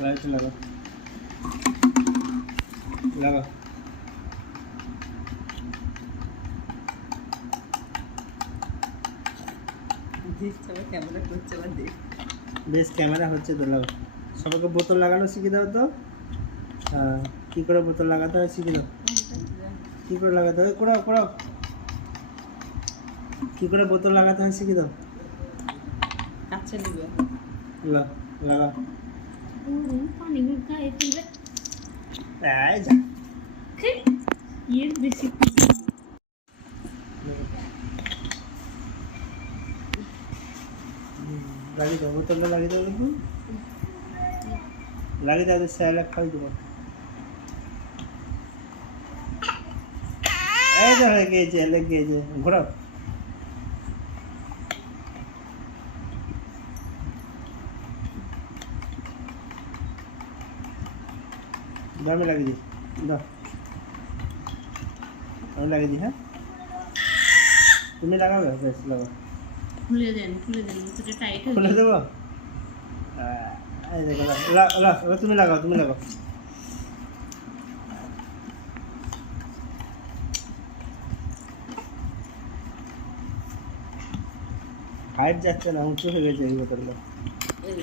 light লাগা লাগা camera করছে আবার দেখ বেশ ক্যামেরা হচ্ছে তো লাগা সবাইকে বোতল লাগানো শিখে দাও তো কী করে বোতল লাগাতে হয় শিখে দাও কী করে লাগাতে হয় কোড়াও কোড়াও কী করে বোতল লাগাতে হয় শিখে দাও কাছে দিবে লাগা পানি গায়ে তুলবে এই যা এর বেশি লাগিয়ে দাও বোতলটা লাগিয়ে দাও দেখুন লাগিয়ে দাও স্যালাড খাই দেবো এই তো হয়ে গিয়েছে ঘোরাও দাও আমি লাগিয়ে দিই দাও আমি লাগিয়ে দিই হ্যাঁ তুমি লাগাবে বেশ লাগাও খুলে দেন মতো টাইট হয়ে খুলে দেবো এই দেখো তুমি লাগাও হাইট যাচ্ছে না উঁচু হয়ে গেছে এই বোতলটা এই